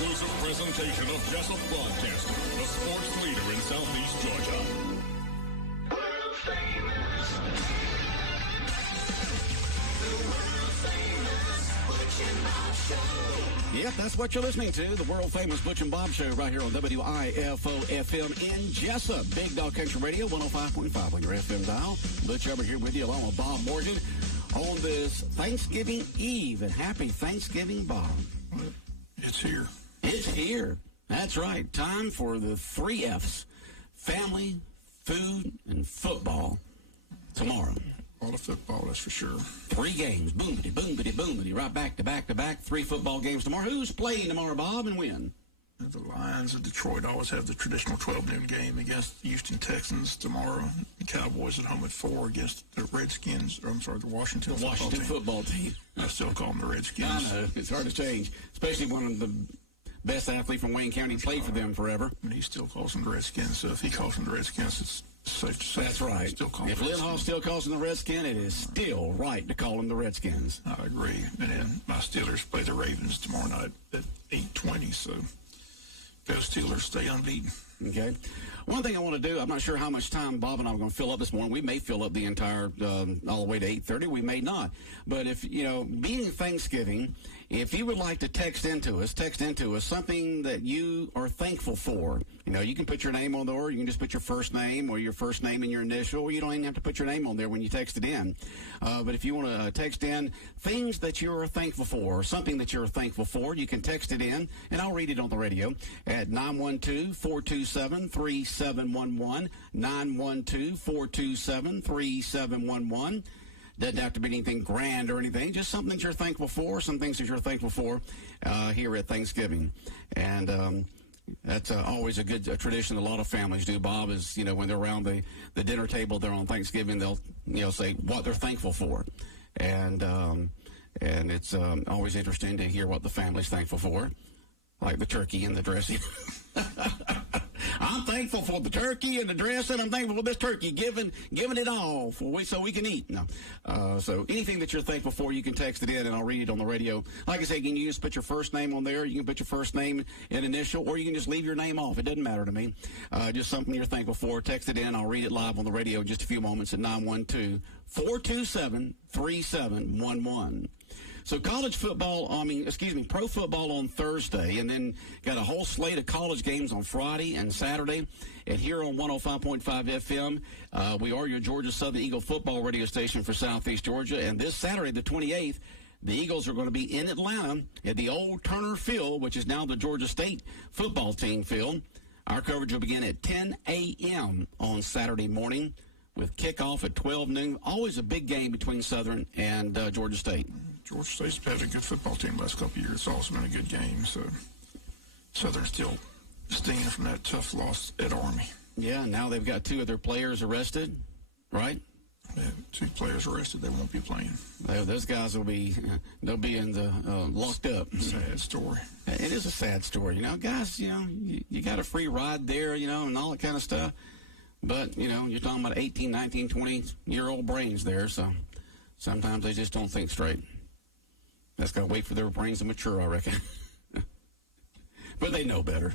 exclusive presentation of Jessup Broadcasting, the sports leader in Southeast Georgia. World famous. The world famous Butch and Bob Show. Yep, that's what you're listening to, the world-famous Butch and Bob Show right here on WIFO-FM in Jessup. Big Dog Country Radio, 105.5 on your FM dial. Butch over here with you along with Bob Morgan on this Thanksgiving Eve. And happy Thanksgiving, Bob. It's here. It's here. That's right. Time for the 3 F's. Family, food, and football tomorrow. A lot of football, that's for sure. 3 games. Boomity, boomity, boomity. Right back to back to back. 3 football games tomorrow. Who's playing tomorrow, Bob, and when? The Lions of Detroit always have the traditional 12 noon game against the Houston Texans tomorrow. The Cowboys at home at 4 against the Redskins, the Washington football team. I still call them the Redskins. I know. It's hard to change, especially one of the best athlete from Wayne County played for them forever. And he still calls them the Redskins, so if he calls them the Redskins, it's safe to say. That's right. If Lynn Hall still calls them the Redskins, it is still right to call them the Redskins. I agree. And then my Steelers play the Ravens tomorrow night at 8:20, so go Steelers, stay unbeaten. Okay. One thing I want to do, I'm not sure how much time Bob and I are going to fill up this morning. We may fill up the entire, all the way to 8:30. We may not. But if, being Thanksgiving, if you would like to text into us something that you are thankful for. You can put your name on there, or you can just put your first name or your first name and your initial, or you don't even have to put your name on there when you text it in. But if you want to text in things that you're thankful for, or something that you're thankful for, you can text it in, and I'll read it on the radio at 912-427-3711, 912-427-3711. Doesn't have to be anything grand or anything, just something that you're thankful for, some things that you're thankful for here at Thanksgiving. And that's always a good tradition a lot of families do, Bob, is, when they're around the dinner table there on Thanksgiving, they'll, say what they're thankful for. And it's always interesting to hear what the family's thankful for, like the turkey and the dressing. I'm thankful for the turkey and the dressing. I'm thankful for this turkey giving it all so we can eat. No. So anything that you're thankful for, you can text it in, and I'll read it on the radio. Like I say, you can just put your first name on there. You can put your first name and initial, or you can just leave your name off. It doesn't matter to me. Just something you're thankful for. Text it in. I'll read it live on the radio in just a few moments at 912-427-3711. So pro football on Thursday, and then got a whole slate of college games on Friday and Saturday. And here on 105.5 FM, we are your Georgia Southern Eagle football radio station for Southeast Georgia. And this Saturday, the 28th, the Eagles are going to be in Atlanta at the old Turner Field, which is now the Georgia State football team field. Our coverage will begin at 10 a.m. on Saturday morning, with kickoff at 12 noon. Always a big game between Southern and Georgia State. Georgia State's had a good football team the last couple of years. It's also been a good game. So Southern's still stinging from that tough loss at Army. Yeah, now they've got 2 of their players arrested, right? Yeah, 2 players arrested. They won't be playing. Those guys they'll be in the locked up. Sad story. It is a sad story. Guys, you got a free ride there, and all that kind of stuff. But, you're talking about 18, 19, 20-year-old brains there, so sometimes they just don't think straight. That's got to wait for their brains to mature, I reckon. But they know better.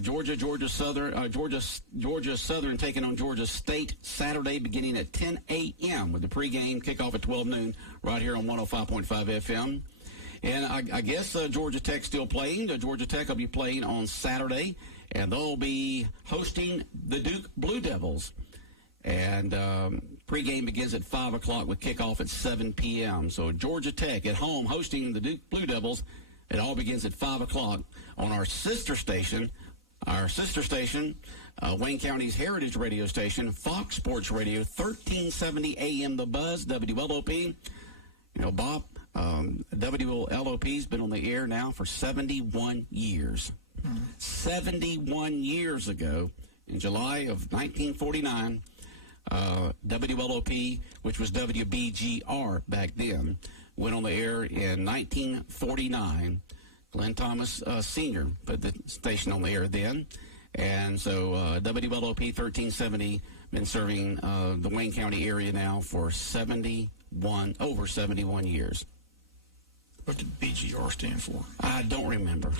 Georgia Southern taking on Georgia State Saturday beginning at 10 a.m. with the pregame kickoff at 12 noon right here on 105.5 FM. And I guess Georgia Tech's still playing. Georgia Tech will be playing on Saturday, and they'll be hosting the Duke Blue Devils. And pregame begins at 5 o'clock with kickoff at 7 p.m. So Georgia Tech at home hosting the Duke Blue Devils. It all begins at 5 o'clock on our sister station, Wayne County's Heritage Radio Station, Fox Sports Radio, 1370 AM The Buzz, WLOP. Bob, WLOP's been on the air now for 71 years. 71 years ago, in July of 1949, WLOP, which was WBGR back then, went on the air in 1949. Glenn Thomas Sr. put the station on the air then. And so WLOP 1370 been serving the Wayne County area now for over 71 years. What did BGR stand for? I don't remember.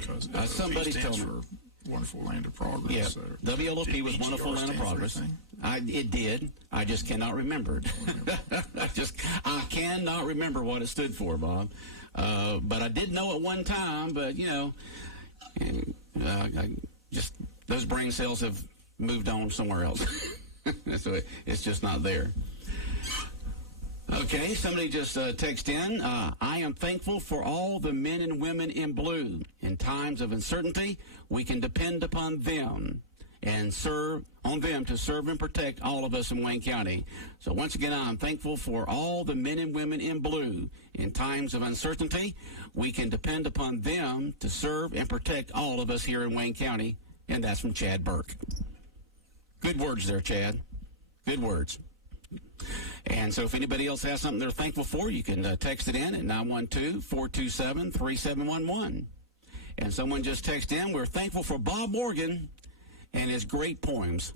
Somebody stands told me. for Wonderful Land of Progress. Yeah, So WLOP was did Wonderful BGR Land of stand for Progress. anything? It did. I just cannot remember it. I cannot remember what it stood for, Bob. But I did know at one time. But those brain cells have moved on somewhere else, so it's just not there. Okay, somebody just texted in. I am thankful for all the men and women in blue. In times of uncertainty, we can depend upon them and serve on them to serve and protect all of us in Wayne County. So once again, I'm thankful for all the men and women in blue. In times of uncertainty, we can depend upon them to serve and protect all of us here in Wayne County. And that's from Chad Burke. Good words there, Chad. Good words. And so if anybody else has something they're thankful for, you can text it in at 912-427-3711. And someone just texted in, we're thankful for Bob Morgan and his great poems.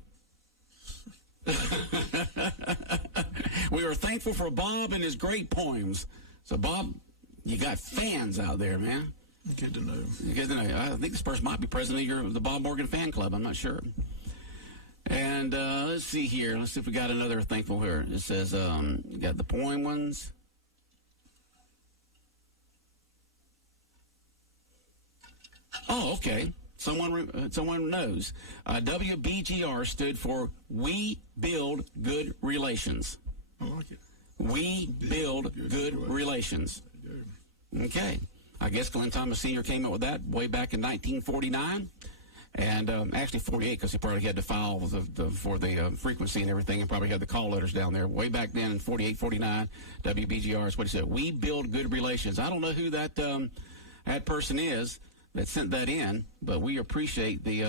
We are thankful for Bob and his great poems. So, Bob, you got fans out there, man. Good to know. Good to know. I think this person might be president of the Bob Morgan fan club. I'm not sure. And let's see here. Let's see if we got another thankful here. It says, you got the poem ones. Oh, okay. Someone knows. WBGR stood for We Build Good Relations. I like it. We Build Good Relations. Okay. I guess Glenn Thomas Sr. came up with that way back in 1949. And actually 48, because he probably had to file for the frequency and everything, and probably had the call letters down there. Way back then in 48, 49, WBGR is what he said. We build good relations. I don't know who that person is that sent that in, but we appreciate the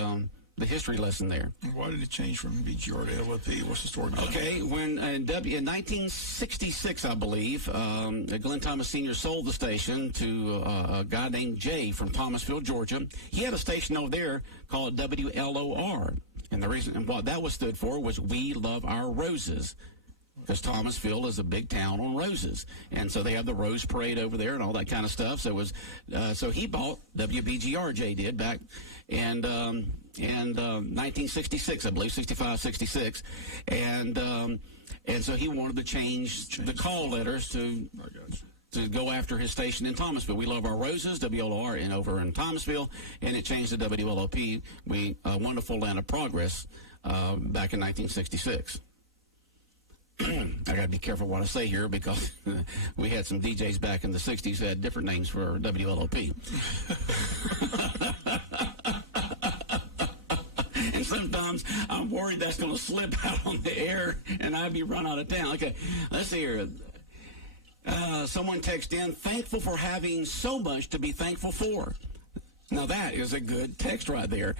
history lesson there. Why did it change from BGR to LOP? What's the story behind Okay, when in 1966, I believe, Glenn Thomas Sr. sold the station to a guy named Jay from Thomasville, Georgia. He had a station over there called WLOR, and the reason and what that was stood for was We Love Our Roses, because Thomasville is a big town on roses, and so they have the Rose Parade over there and all that kind of stuff. So it was so he bought WBGR. Jay did back in 1966, I believe, 65, 66, and so he wanted to change the call letters to go after his station in Thomasville. We Love Our Roses, WLOR, and over in Thomasville, and it changed to WLOP, Wonderful Land of Progress, back in 1966. I got to be careful what I say here, because we had some DJs back in the 60s that had different names for WLOP. And sometimes I'm worried that's going to slip out on the air and I'd be run out of town. Okay, let's see here. Someone texted in, thankful for having so much to be thankful for. Now that is a good text right there.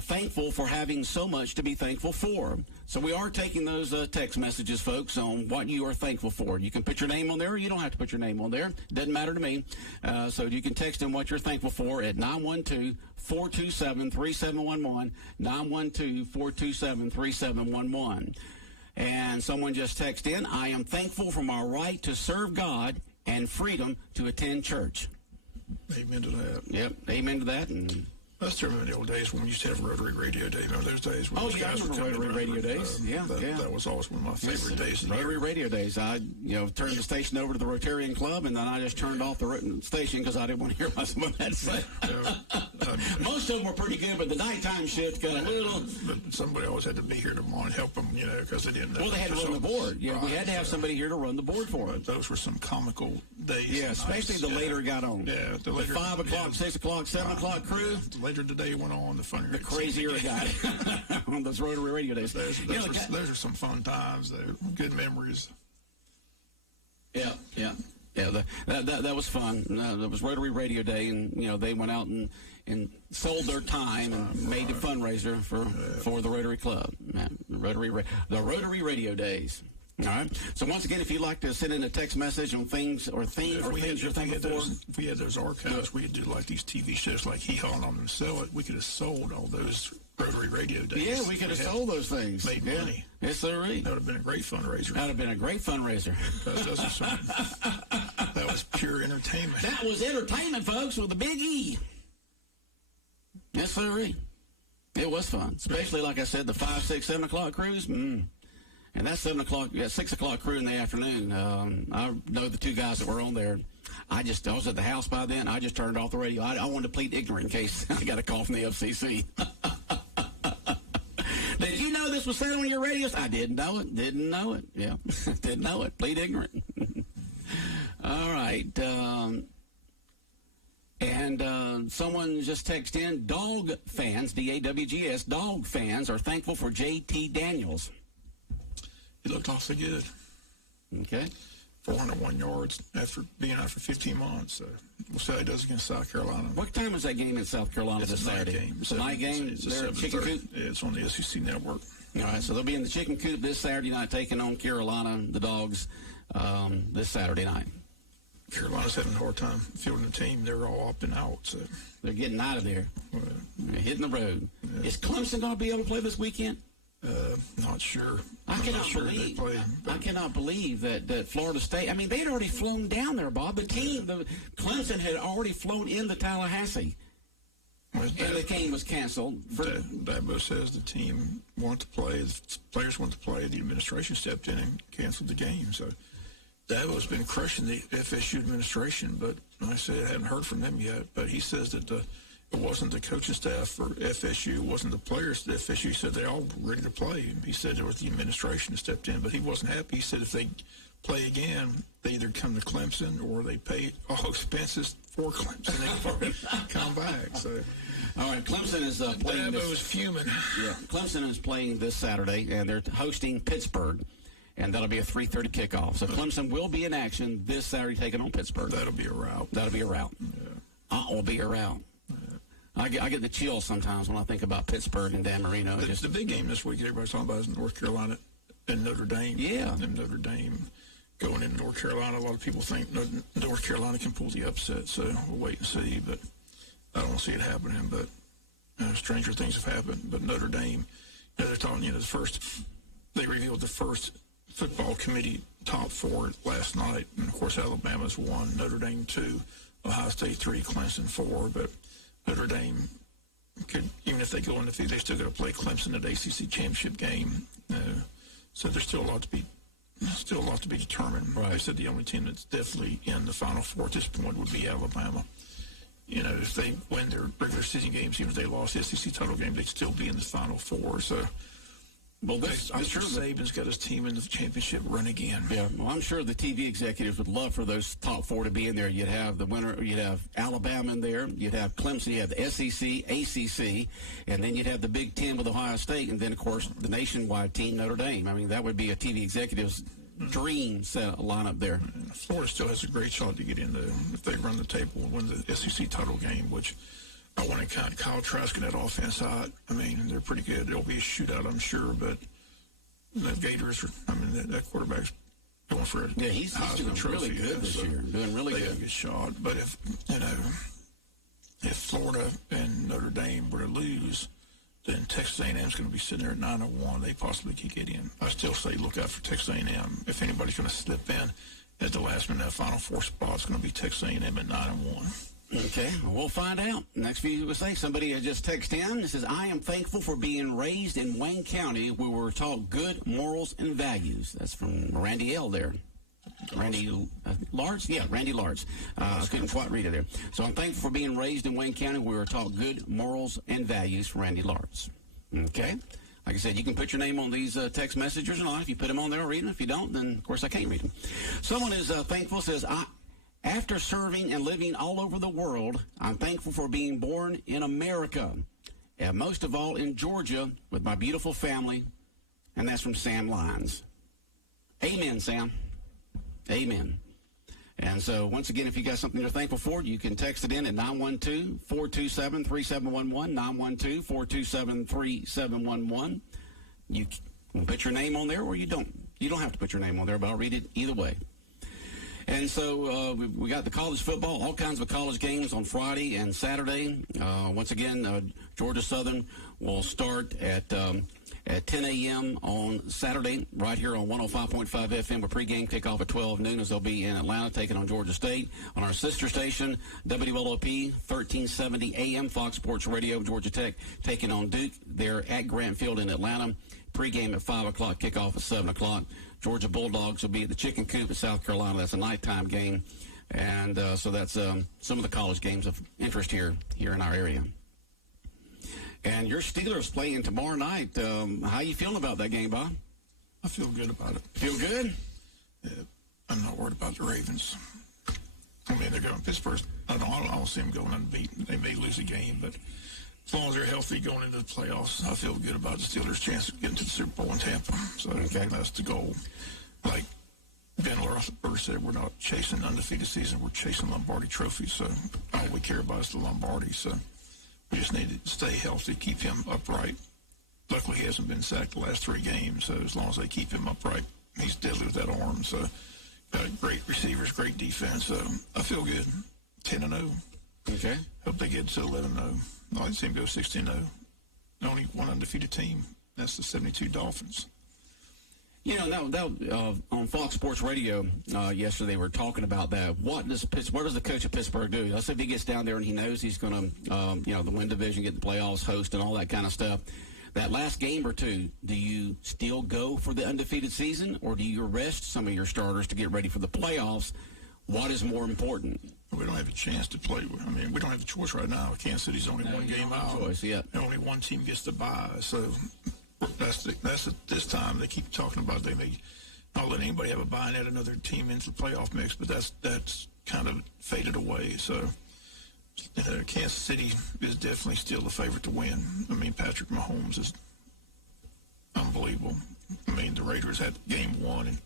Thankful for having so much to be thankful for. So we are taking those text messages, folks, on what you are thankful for. You can put your name on there, or you don't have to put your name on there. It doesn't matter to me. So you can text in what you're thankful for at 912-427-3711, 912-427-3711. And someone just texted in, I am thankful for my right to serve God and freedom to attend church. Amen to that. Yep, amen to that. And I still remember the old days when we used to have Rotary Radio Day. Remember those days? When those yeah, I guys would remember come Rotary together? Radio Days. That was always one of my favorite days. Rotary Radio Days. I, turned the station over to the Rotarian Club, and then I just turned off the station because I didn't want to hear what someone had to say. Most of them were pretty good, but the nighttime shift got a little. But somebody always had to be here tomorrow and help them, because they didn't know. Well, they had to run the board. Yeah, we had to have somebody here to run the board for them. Those were some comical days. Yeah, especially the later it got on. Yeah, the later. 5 o'clock, 6 o'clock, 7 o'clock crew. The later the day went on, the funnier. The crazier it got on those Rotary Radio Days. Those are some fun times. They're good memories. Yeah. That was fun. That was Rotary Radio Day, and they went out and sold their time and made a fundraiser for the Rotary Club. The Rotary Radio Days. All right. So once again, if you'd like to send in a text message on things you're thankful for. If we had those archives, we'd do like these TV shows like Hee Haw and them and sell it. We could have sold all those Rotary Radio Days. Yeah, we could have sold those things. Made money. Yes, sir. That would have been a great fundraiser. That would have been a great fundraiser. That was pure entertainment. entertainment. That was entertainment, folks, with a big E. Yes, sir. It was fun, especially, like I said, the 5, 6, 7 o'clock cruise. And that 6 o'clock crew in the afternoon. I know the two guys that were on there. I was at the house by then. I just turned off the radio. I wanted to plead ignorant in case I got a call from the FCC. Did you know this was said on your radios? I didn't know it. Didn't know it. Yeah, didn't know it. Plead ignorant. All right. Someone just texted in, dog fans, DAWGS, dog fans are thankful for J.T. Daniels. He looked awfully good. Okay. 401 yards after being out for 15 months. We'll see how he does against South Carolina. What time is that game in South Carolina this Saturday? It's a night game. It's there at Chicken Coop? Yeah, it's on the SEC Network. All right, so they'll be in the Chicken Coop this Saturday night, taking on Carolina, the Dogs, this Saturday night. Carolina's having a hard time fielding the team. They're all opting out. So they're getting out of there. They're hitting the road. Yeah. Is Clemson going to be able to play this weekend? Not sure. I cannot believe that Florida State. I mean, they had already flown down there, Bob. The Clemson had already flown into Tallahassee, and the game was canceled. Dabo says the team wanted to play. The players wanted to play. The administration stepped in and canceled the game. So Dabo's been crushing the FSU administration, but like I said, I haven't heard from them yet. But he says that it wasn't the coaching staff for FSU, it wasn't the players at FSU. He said they're all ready to play. He said it was the administration that stepped in, but he wasn't happy. He said if they play again, they either come to Clemson or they pay all expenses for Clemson and come back. So, all right, Clemson is playing. Dabo's fuming. Yeah, Clemson is playing this Saturday, and they're hosting Pittsburgh. And that'll be a 3:30 kickoff. So Clemson will be in action this Saturday, taking on Pittsburgh. That'll be a rout. That'll be a rout. Yeah. It'll be a rout. I get the chills sometimes when I think about Pittsburgh and Dan Marino. The big game this week everybody's talking about is North Carolina and Notre Dame. Yeah. And Notre Dame going into North Carolina. A lot of people think North Carolina can pull the upset, so we'll wait and see. But I don't see it happening. But stranger things have happened. But Notre Dame, they're talking, they revealed the first football committee top 4 last night. And, of course, Alabama's 1, Notre Dame 2, Ohio State 3, Clemson 4. But Notre Dame could, even if they go undefeated, they still got to play Clemson at ACC championship game. So there's still a lot to be determined. Right. They said the only team that's definitely in the Final Four at this point would be Alabama. If they win their regular season games, even if they lost the SEC title game, they'd still be in the Final Four. So, well, I'm sure Saban's got his team in the championship run again. Yeah, well, I'm sure the TV executives would love for those top 4 to be in there. You'd have the winner, you'd have Alabama in there, you'd have Clemson, you'd have the SEC, ACC, and then you'd have the Big Ten with Ohio State, and then, of course, the nationwide team, Notre Dame. I mean, that would be a TV executive's dream set lineup there. Florida still has a great shot to get in if they run the table and win the SEC title game, which I want to count Kyle Trask and that offense out. I mean, they're pretty good. It'll be a shootout, I'm sure, but the Gators that quarterback's going for it. Yeah, he's doing really good this year. Doing really good. They have a good shot. But if Florida and Notre Dame were to lose, then Texas A&M's going to be sitting there at 9-1. They possibly could get in. I still say look out for Texas A&M. If anybody's going to slip in at the last minute, that Final Four spot is going to be Texas A&M at 9-1. Okay, we'll find out. Next few will say somebody just texted in. It says, I am thankful for being raised in Wayne County where we were taught good morals and values. That's from Randy L. there. Randy Lards? Yeah, Randy Lards. I couldn't quite read it there. So I'm thankful for being raised in Wayne County where we were taught good morals and values from Randy Lards. Okay. Like I said, you can put your name on these text messages and all. If you put them on there, I'll read them. If you don't, then, of course, I can't read them. Someone is thankful, says, after serving and living all over the world, I'm thankful for being born in America, and most of all in Georgia with my beautiful family, and that's from Sam Lyons. Amen, Sam. Amen. And so, once again, if you got something you're thankful for, you can text it in at 912-427-3711, 912-427-3711. You can put your name on there, or you don't. You don't have to put your name on there, but I'll read it either way. And so we got the college football, all kinds of college games on Friday and Saturday. Once again, Georgia Southern will start at 10 a.m. on Saturday, right here on 105.5 FM with pregame kickoff at 12 noon, as they'll be in Atlanta taking on Georgia State. On our sister station, WLOP 1370 AM, Fox Sports Radio, Georgia Tech taking on Duke. They're at Grant Field in Atlanta. Pregame at 5 o'clock, kickoff at 7 o'clock. Georgia Bulldogs will be at the Chicken Coop in South Carolina. That's a nighttime game. And so that's some of the college games of interest here in our area. And your Steelers playing tomorrow night. How you feeling about that game, Bob? I feel good about it. Feel good? Yeah, I'm not worried about the Ravens. I mean, they're going Pittsburgh. I don't see them going unbeaten. They may lose a game, but as long as they're healthy going into the playoffs, I feel good about the Steelers' chance of getting to the Super Bowl in Tampa. So that's the goal. Like Ben Roethlisberger said, we're not chasing undefeated season. We're chasing Lombardi trophy. So all we care about is the Lombardi. So we just need to stay healthy, keep him upright. Luckily, he hasn't been sacked the last 3 games. So as long as they keep him upright, he's deadly with that arm. So got great receivers, great defense. So I feel good. 10-0. Okay. Hope they get to 11-0. No, this team goes 16-0. Only one undefeated team. That's the 72 Dolphins. You know, on Fox Sports Radio yesterday, they were talking about that. What does the coach of Pittsburgh do? Let's say if he gets down there and he knows he's going to, the win division, get the playoffs, host, and all that kind of stuff. That last game or two, do you still go for the undefeated season, or do you rest some of your starters to get ready for the playoffs? What is more important? We don't have a chance to play. I mean, we don't have a choice right now. Kansas City's only one game out. Choice, yeah. And only one team gets to bye. So that's at this time. They keep talking about they may not let anybody have a bye and add another team into the playoff mix, but that's kind of faded away. So Kansas City is definitely still the favorite to win. I mean, Patrick Mahomes is unbelievable. I mean, the Raiders had game 1 and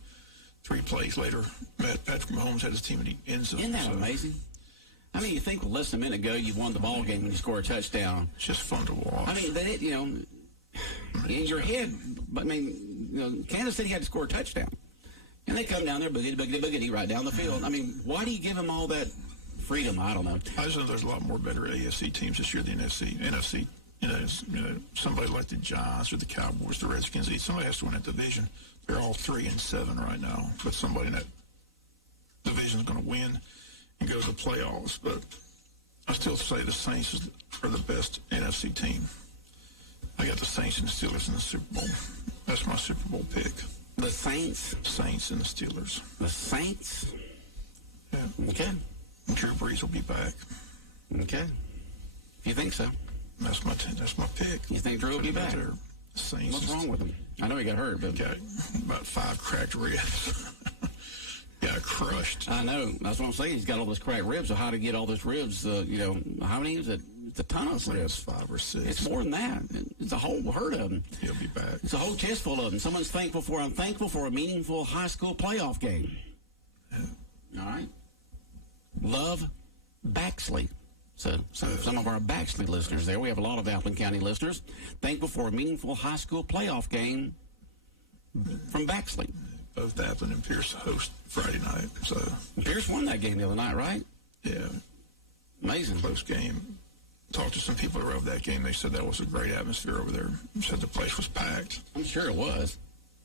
3 plays later, Patrick Mahomes had his team in the end zone. Isn't that amazing? I mean, you think less than a minute ago you won the ball game when you score a touchdown. It's just fun to watch. I mean, in your head, but I mean, Kansas City had to score a touchdown. And they come down there, boogity, right down the field. I mean, why do you give them all that freedom? I don't know. I just know there's a lot more better AFC teams this year than NFC. Somebody like the Giants or the Cowboys, the Redskins, somebody has to win that division. They're all 3-7 right now, but somebody in that division is going to win and go to the playoffs. But I still say the Saints are the best NFC team. I got the Saints and the Steelers in the Super Bowl. That's my Super Bowl pick. The Saints? Saints and the Steelers. The Saints? Yeah. Okay. Drew Brees will be back. Okay. You think so? That's my pick. You think Drew will be back? Saints. What's wrong with him? I know he got hurt, but got about 5 cracked ribs. Got crushed. I know. That's what I'm saying. He's got all those cracked ribs. So how to get all those ribs? How many is it? It's a ton of ribs. 5 or 6. It's more than that. It's a whole herd of them. He'll be back. It's a whole chest full of them. Someone's thankful for. I'm thankful for a meaningful high school playoff game. Yeah. All right. Love Baxley. So some of our Baxley listeners there. We have a lot of Appleton County listeners. Thankful for a meaningful high school playoff game from Baxley. Both Appleton and Pierce host Friday night. So Pierce won that game the other night, right? Yeah. Amazing. Close game. Talked to some people who were over that game. They said that was a great atmosphere over there. Said the place was packed. I'm sure it was.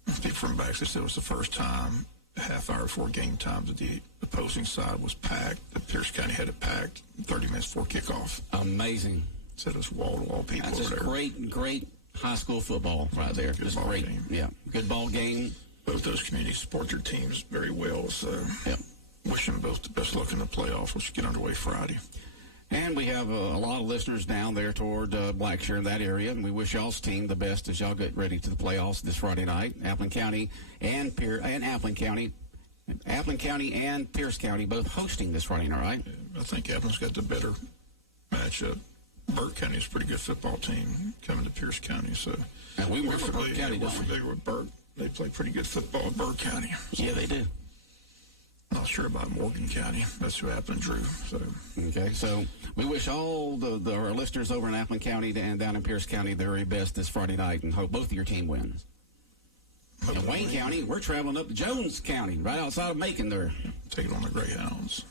People from Baxley said it was the first time, a half hour before game time, that the opposing side was packed. That Pierce County had it packed 30 minutes before kickoff. Amazing. Said it was wall-to-wall people That's over there. That's great high school football right there. Good Just ball great. game. Yeah, good ball game. Both those communities support their teams very well, so wish them both the best luck in the playoffs, which get underway Friday. And we have a lot of listeners down there toward Blackshear in that area, and we wish y'all's team the best as y'all get ready to the playoffs this Friday night. Appleton County and Appleton County and Pierce County both hosting this Friday night, right? Yeah, I think Appleton's got the better matchup. Burke County is a pretty good football team coming to Pierce County, so and we're familiar with Burke. They play pretty good football at Burke County. So. Yeah, they do. Not sure about Morgan County. That's who Appleton drew. So okay, so we wish all our listeners over in Appleton County and down in Pierce County the very best this Friday night, and hope both of your team wins. In Wayne County, we're traveling up to Jones County, right outside of Macon there. Taking on the Greyhounds.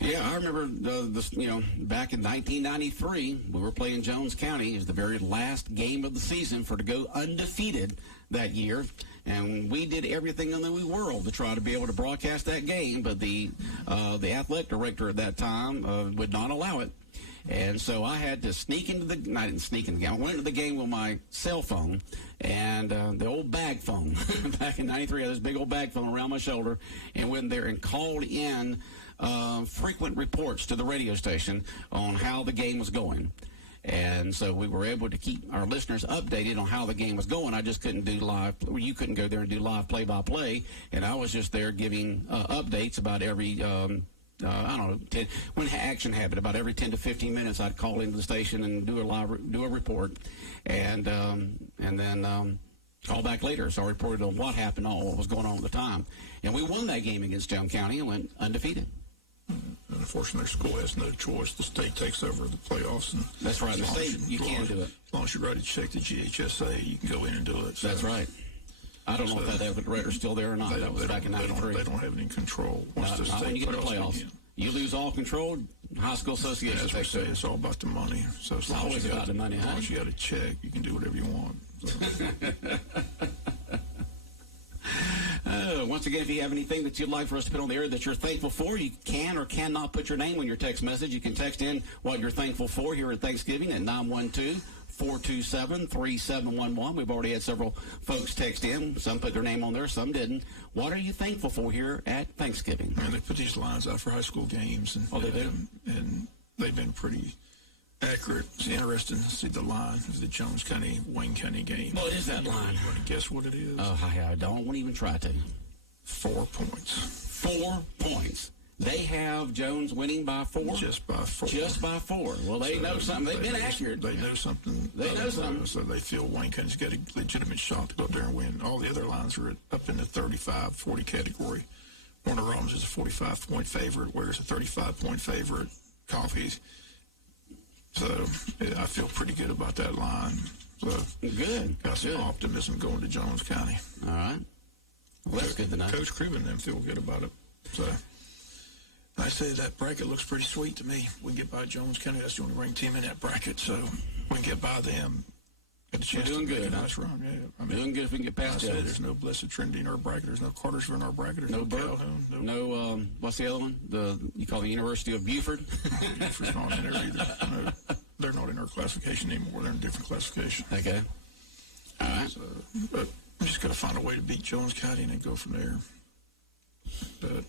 Yeah, I remember back in 1993, we were playing Jones County. It was the very last game of the season to go undefeated that year, and we did everything in the world to try to be able to broadcast that game, but the athletic director at that time would not allow it. And so I had to sneak into the – I didn't sneak in the game. I went into the game with my cell phone and the old bag phone. Back in 93, I had this big old bag phone around my shoulder and went there and called in frequent reports to the radio station on how the game was going. And so we were able to keep our listeners updated on how the game was going. I just couldn't do live – you couldn't go there and do live play-by-play. And I was just there giving updates about every I don't know, when action happened, about every 10 to 15 minutes, I'd call into the station and do a report, and then call back later. So I reported on what happened, all what was going on at the time, and we won that game against Jones County and went undefeated. And unfortunately, their school has no choice. The state takes over the playoffs, and that's right. The state, you can't do it. As long as you write a check to GHSA, you can go in and do it. So. That's right. I don't know if that athletic director's still there or not. That was back in 93. They don't have any control. Once the not when state you get to playoffs. Begin. You lose all control, high school association takes over. It's all about the money. So it's always about the money. As long as you got a check, you can do whatever you want. So. Once again, if you have anything that you'd like for us to put on the air that you're thankful for, you can or cannot put your name on your text message. You can text in what you're thankful for here at Thanksgiving at 912-427-3711. We've already had several folks text in. Some put their name on there, some didn't. What are you thankful for here at Thanksgiving? And they put these lines out for high school games. And, they do? And they've been pretty accurate. It's interesting to see the line of the Jones County, Wayne County game. What is that line? You want to guess what it is? I don't want to even try to. 4 points. 4 points. They have Jones winning by 4? Just by 4. Just by 4. Well, they know something. They've been accurate. They know something. They know something. So they feel Wayne County's got a legitimate shot to go up there and win. All the other lines are up in the 35-40 category. Warner Robins is a 45-point favorite, whereas a 35-point favorite, Coffee's. So I feel pretty good about that line. So good. Got some optimism going to Jones County. All right. Well, that's good to know. Coach Cribb and them feel good about it. So I say that bracket looks pretty sweet to me. We can get by Jones County. That's the only ranked team in that bracket, so we can get by them. Got a chance doing good. Nice run, yeah. I mean, doing good if we can get past that. Jones. There's no Blessed Trinity in our bracket. There's no Cartersville in our bracket. There's no Calhoun. No, what's the other one? You call the University of Buford? Buford's not in there either. No, they're not in our classification anymore. They're in a different classification. Okay. All right. So, but we just got to find a way to beat Jones County and then go from there. But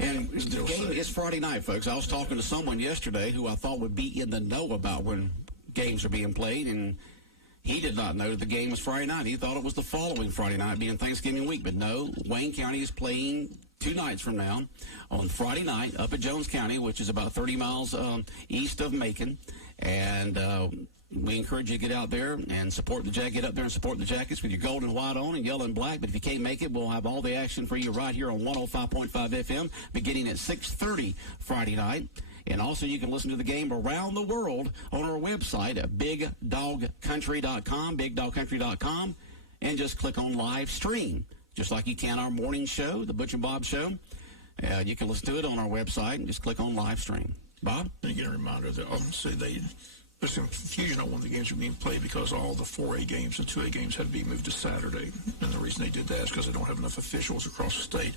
and the game is Friday night, folks. I was talking to someone yesterday who I thought would be in the know about when games are being played, and he did not know that the game was Friday night. He thought it was the following Friday night, being Thanksgiving week. But no, Wayne County is playing 2 nights from now on Friday night up at Jones County, which is about 30 miles east of Macon. And we encourage you to get out there and support the Jack. Get up there and support the Jackets with your gold and white on and yellow and black. But if you can't make it, we'll have all the action for you right here on 105.5 FM beginning at 6:30 Friday night. And also you can listen to the game around the world on our website at bigdogcountry.com, bigdogcountry.com, and just click on live stream, just like you can our morning show, the Butch and Bob Show. You can listen to it on our website and just click on live stream. Bob? And get a reminder that obviously there's some confusion on when the games are being played because all the 4A games and 2A games had to be moved to Saturday. And the reason they did that is because they don't have enough officials across the state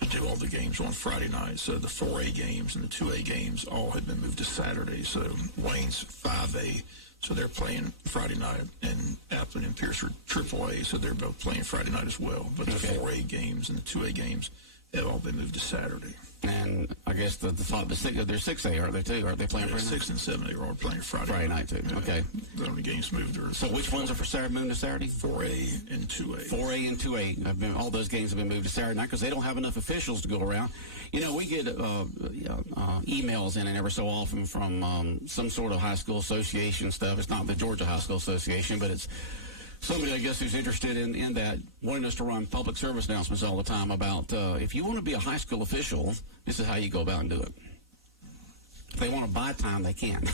to do all the games on Friday night. So the 4A games and the 2A games all had been moved to Saturday. So Wayne's 5A, so they're playing Friday night, and Appleton and Pierce are AAA, so they're both playing Friday night as well. But the 4A games and the 2A games have all been moved to Saturday. And I guess they're 6A, aren't they, too? Are they playing Friday night? 6 and 7, they are all playing Friday night, too. Yeah. Okay. The only games moved are... So which ones are for Saturday, moving to Saturday? 4A and 2A. 4A and 2A. All those games have been moved to Saturday night because they don't have enough officials to go around. You know, we get emails in and every so often from some sort of high school association stuff. It's not the Georgia High School Association, but it's somebody, I guess, who's interested in that, wanting us to run public service announcements all the time about if you want to be a high school official, this is how you go about and do it. If they want to buy time, they can.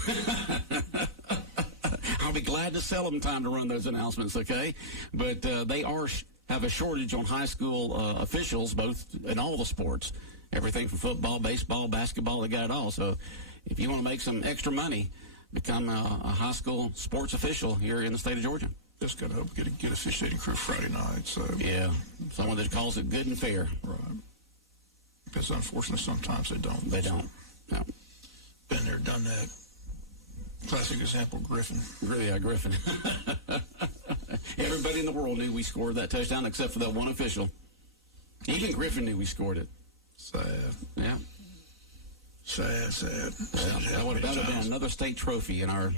I'll be glad to sell them time to run those announcements, okay? But they are have a shortage on high school officials, both in all the sports. Everything from football, baseball, basketball, they got it all. So if you want to make some extra money, become a high school sports official here in the state of Georgia. Just got to hope we get a good officiating crew Friday night. So yeah, someone that calls it good and fair. Right. Because unfortunately, sometimes they don't. They don't. No. Been there, done that. Classic example, Griffin. Yeah, Griffin. Everybody in the world knew we scored that touchdown except for that one official. Even Griffin knew we scored it. Sad. Yeah. Sad. That would have been another state trophy in our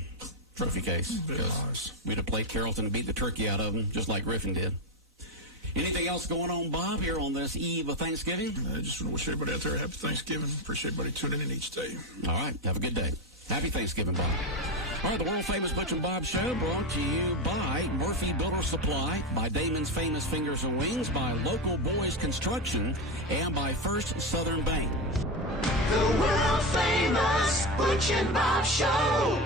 trophy case. Nice. We'd have played Carrollton and beat the turkey out of them, just like Griffin did. Anything else going on, Bob, here on this eve of Thanksgiving? I just want to wish everybody out there a happy Thanksgiving. Appreciate everybody tuning in each day. All right. Have a good day. Happy Thanksgiving, Bob. All right, the world-famous Butch and Bob Show brought to you by Murphy Builder Supply, by Damon's Famous Fingers and Wings, by Local Boys Construction, and by First Southern Bank. The world famous Butch and Bob Show.